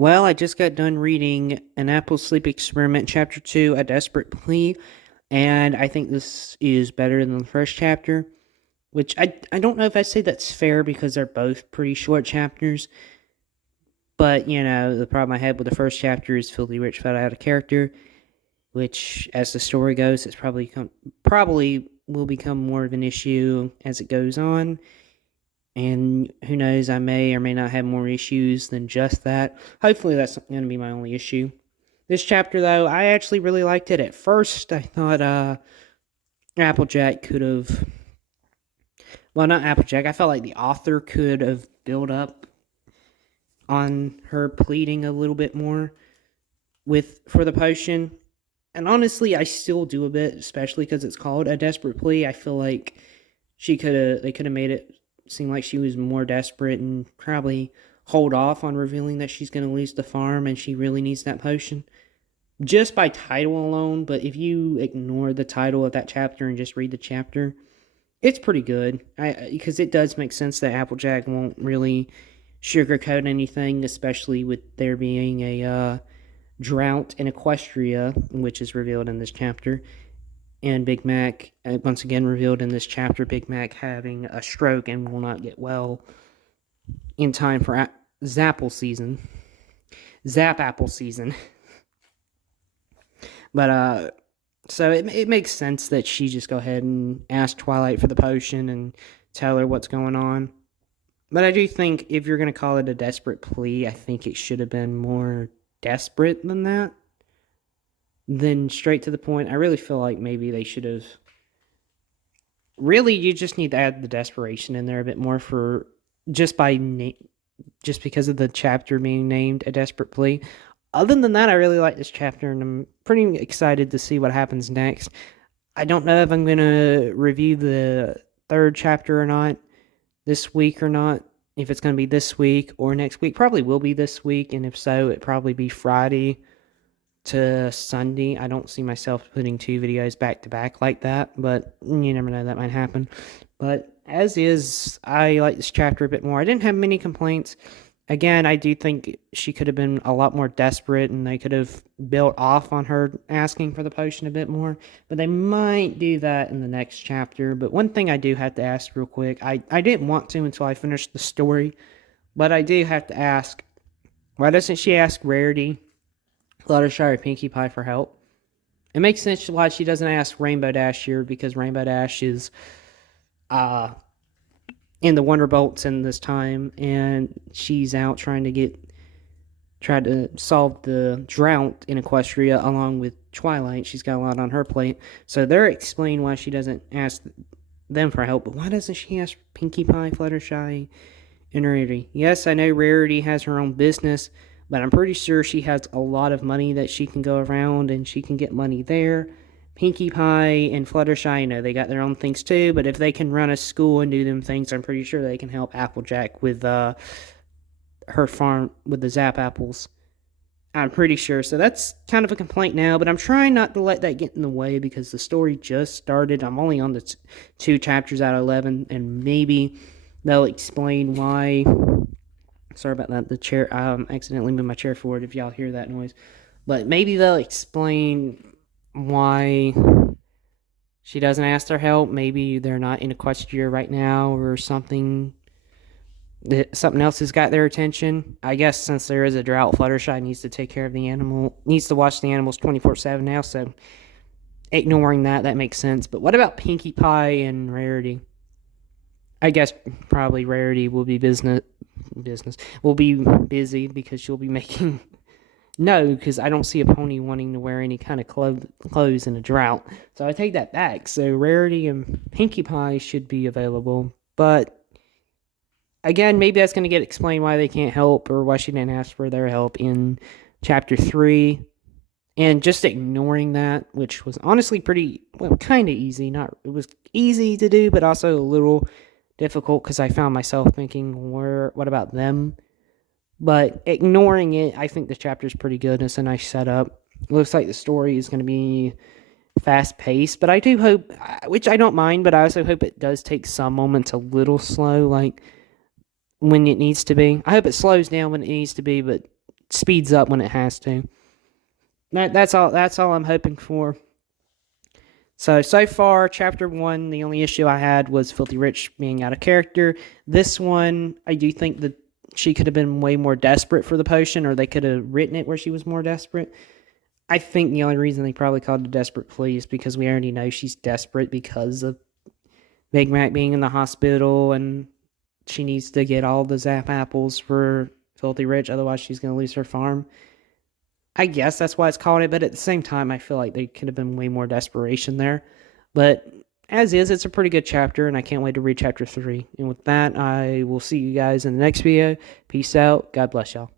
Well, I just got done reading An Apple Sleep Experiment, Chapter 2, A Desperate Plea, and I think this is better than the first chapter, which I don't know if I say that's fair because they're both pretty short chapters, but, the problem I had with the first chapter is Filthy Rich felt out of character, which, as the story goes, it's probably will become more of an issue as it goes on, and who knows, I may or may not have more issues than just that. Hopefully that's going to be my only issue. This chapter, though, I actually really liked it. At first, I thought Applejack could have. Well, not Applejack. I felt like the author could have built up on her pleading a little bit more for the potion. And honestly, I still do a bit, especially because it's called A Desperate Plea. I feel like they could have made it seem like she was more desperate and probably hold off on revealing that she's going to lose the farm and she really needs that potion just by title alone. But if you ignore the title of that chapter and just read the chapter, it's pretty good. Because it does make sense that Applejack won't really sugarcoat anything, especially with there being a drought in Equestria, which is revealed in this chapter. And Big Mac, once again revealed in this chapter, Big Mac having a stroke and will not get well in time for Zapple season. Zap Apple season. But, so it makes sense that she just go ahead and ask Twilight for the potion and tell her what's going on. But I do think if you're going to call it a desperate plea, I think it should have been more desperate than that. Then straight to the point. I really feel like maybe they should have. Really, you just need to add the desperation in there a bit more for just because of the chapter being named A Desperate Plea. Other than that, I really like this chapter, and I'm pretty excited to see what happens next. I don't know if I'm going to review the third chapter or not this week or not. If it's going to be this week or next week, probably will be this week, and if so, it'd probably be Friday to Sunday. I don't see myself putting two videos back to back like that, but you never know, that might happen. But as is, I like this chapter a bit more. I didn't have many complaints. Again, I do think she could have been a lot more desperate and they could have built off on her asking for the potion a bit more, but they might do that in the next chapter. But one thing I do have to ask real quick, I didn't want to until I finished the story, but I do have to ask, why doesn't she ask Rarity, Fluttershy, or Pinkie Pie for help? It makes sense why she doesn't ask Rainbow Dash here, because Rainbow Dash is in the Wonderbolts in this time, and she's out trying to solve the drought in Equestria along with Twilight. She's got a lot on her plate, so they're explaining why she doesn't ask them for help. But why doesn't she ask Pinkie Pie, Fluttershy, and Rarity? Yes, I know Rarity has her own business, but I'm pretty sure she has a lot of money that she can go around and she can get money there. Pinkie Pie and Fluttershy, they got their own things too, but if they can run a school and do them things, I'm pretty sure they can help Applejack with her farm with the Zap Apples. I'm pretty sure. So that's kind of a complaint now, but I'm trying not to let that get in the way because the story just started. I'm only on the 2 chapters out of 11, and maybe they'll explain why. Sorry about that. The chair, I accidentally moved my chair forward if y'all hear that noise. But maybe they'll explain why she doesn't ask their help. Maybe they're not in Equestria right now or something. Something else has got their attention. I guess since there is a drought, Fluttershy needs to take care of the animal, needs to watch the animals 24/7 now, so ignoring that makes sense. But what about Pinkie Pie and Rarity? I guess probably Rarity will be will be busy because she'll be making. No, because I don't see a pony wanting to wear any kind of clothes in a drought. So I take that back. So Rarity and Pinkie Pie should be available. But again, maybe that's going to get explained why they can't help or why she didn't ask for their help in chapter 3. And just ignoring that, which was honestly kind of easy. It was easy to do, but also a little difficult because I found myself thinking, what about them? But ignoring it, I think the chapter is pretty good. It's a nice setup. It looks like the story is going to be fast-paced, but I do hope, which I don't mind, but I also hope it does take some moments a little slow, like when it needs to be. I hope it slows down when it needs to be, but speeds up when it has to. That's all. That's all I'm hoping for. So far, chapter 1, the only issue I had was Filthy Rich being out of character. This one, I do think that she could have been way more desperate for the potion, or they could have written it where she was more desperate. I think the only reason they probably called it a desperate plea is because we already know she's desperate because of Big Mac being in the hospital, and she needs to get all the Zap apples for Filthy Rich, otherwise she's going to lose her farm. I guess that's why it's called it, but at the same time, I feel like there could have been way more desperation there. But as is, it's a pretty good chapter, and I can't wait to read chapter 3. And with that, I will see you guys in the next video. Peace out. God bless y'all.